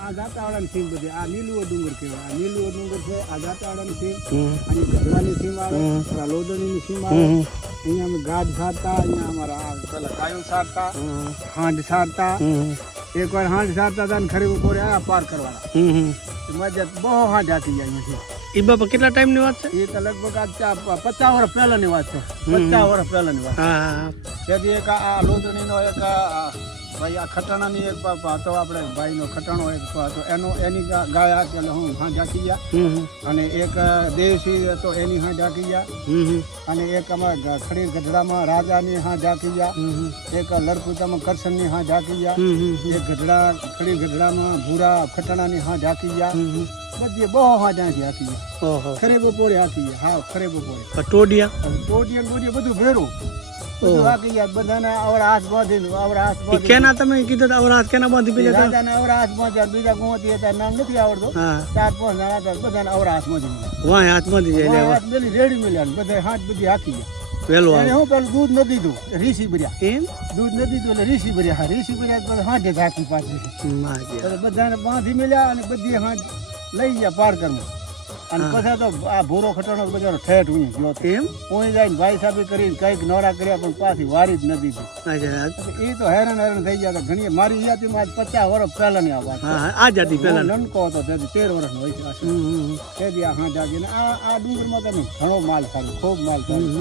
આ દાંતાવાળાની સીમ બધી આ નીલુઓ ડુંગર કહેવાય. આ નીલુઓ ડુંગર છે, આ દાંતાવાળાની સીમ, અહીં ગઢડાની સીમ આવે, આ લોદણીની સીમ આવે. અહીંયા અમે ગાઢ સારતા, અહીંયા અમારા પેલા ગાયો સારતા, હાંડ સારતા. એકવાર હાંડ સારતા હતા ને ખરી બપોરે આયા પાર કરવાના. મજા બહુ હાંડ હાથી જાય અહીંયાથી. એ બાપા કેટલા ટાઈમ ની વાત છે? એ તો લગભગ આ 50 વર્ષ પહેલાની વાત છે. 50 વર્ષ પહેલાની વાત. તેથી એક આ લોદણીનો એક ભાઈ આ ખટાણાની એક હતો, આપણે ભાઈનો ખટાણો એક હતો, એની ગાય હતી એટલે હું હાંડ હાકી ગયા. અને એક દેશી હતો એની હાંડ હાકી ગયા. અને એક અમારા ખડીર ગઢડામાં રાજાની હાંડ હાકી ગયા. એક લડકુતામાં કરશનની હાંડ હાકી ગયા. એક ખડીર ગઢડામાં ભૂરા ખટાણાની હાંડ હાકી ગયા. બધી બહુ હાંડ હાકી ગયા. ખરે બપોરે હાકી ગયા. હા, ખરે બપોરે. ટોડિયા બધું ભેરું હાકી ગયા. બધાને આવડા હાથ બાંધી કેના તમે કીધું આવડા હાથ કેના બાંધી બીજા રાજાને આવડા હાથ બાંધ્યા. બીજા ગોતી હતા નામ નથી આવડતો. 4-5 જણા હતા, બધાને આવડા હાથ બાંધી વાહ હાથ બાંધી જાય હાથ બેલી રેડી મળ્યા. બધા હાથ બધી હાકી ગયા. પેલું એને હું પેલું દૂધ ન દીધું, રીસી ભર્યા. એમ દૂધ ન દીધું એટલે રીસી ભર્યા. રીસી ભર્યા પછી હાંડે હાકી પાછી બધાને બાંધી મળ્યા અને બધી હાંડ લઈ ગયા પાર કરવા. અને પછી તો આ ભૂરો ખટાણો બજારો ઠેઠ ઉઈ ગયો. એમ ઉઈ જાય ભાઈ સાહેબ કરીને કઈક નોરા કર્યા પણ પાછી વારી જ ન દીધી. એ તો હેરાન થઈ ગયા. ઘણી મારી યાદીમાં 50 વર્ષ પહેલાની આ વાત. આઝાદી પહેલા નનકો હતો તેથી 13 વર્ષનો હોય છે. તેથી આ હાંડ હાકીને આ ડુંગરમાં તમે ઘણો માલ ખાધો, ખૂબ માલ ખાધો.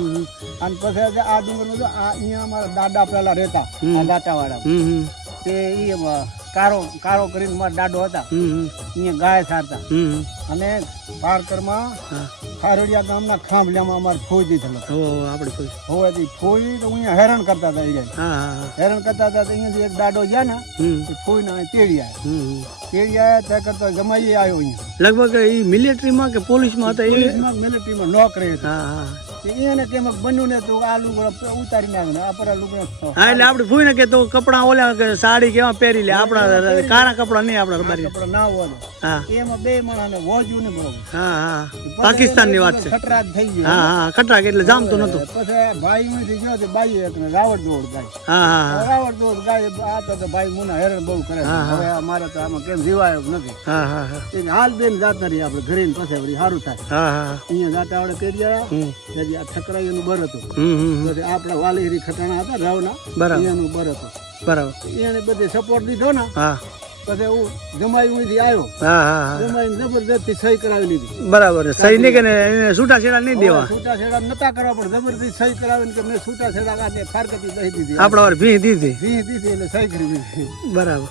અને પછી આ ડુંગરમાં જો આ અહીંયા અમારા દાદા પહેલા રહેતા, આ દાંતાવાળા તે એ કારો કરીને મારા દાદો હતા. અહીંયા ગાય સારતા. અને પારકરમાં ખારોડિયા ગામના ખાંભલિયામાં અમારે ફોઈ દીધેલો. આપણે હોવાથી ફોઈ તો અહીંયા હેરાન કરતા હતા. હેરાન કરતા હતા તો અહીંયાથી એક દાડો ગયા ને એ ફોઈને તેડી આવ્યા. ત્યાં કરતા જમાઈ આવ્યો અહીંયા. લગભગ એ મિલિટરીમાં કે પોલીસમાં હતા? મિલિટરીમાં નોકરી હતી. એને કેમ બન્યું ને તો આ લુગડા ઉતારી નાખ્યું ને આ પર લુગડા. એટલે આપણે ફૂઈ ને કે તો કપડા ઓલા સાડી કેવા પહેરી લે, આપણા કાળા કપડા નહીં, આપણા કપડા ના હોય. એમાં બે માણસ વોજ્યું ને બરોબર. પાકિસ્તાન ની વાત છે. ખટરાગ થઈ ગયો. ખટરાગ એટલે જામતું નતું. પછી ભાઈ માંથી ગયો તો બાઈ એક રાવણ દોડ ગાય. રાવણ દોડ ગાય આ તો ભાઈ મુના હેરાન બહુ કરે. હવે અમારે તો આમાં કેમ જીવાયો નથી. હાલ બેન જાત નથી આપણે ઘરે પછી સારું થાય. અહીંયા જાતા આવડે કરી આવ્યા. આ ઠકરાઈનું બર હતું. પછી આપડા વાલીરી ખટાણા હતા રાવના, એનું બર હતું. બરાબર. એને બધે સપોર્ટ દીધો ને પછી હું જમાઈ આવ્યો. જમાઈ જબરદસ્તી સહી કરાવી લીધી. બરાબર. સહી નહીં કે છૂટા છેડા નહીં દેવા. છૂટા છેડા નતા કરવા પણ જબરદસ્તી સહી કરાવીને કે મેં છૂટા છેડા ફારકતી દઈ દીધી. આપડા વાર ભી દીધી એટલે સહી કરી દીધી. બરાબર.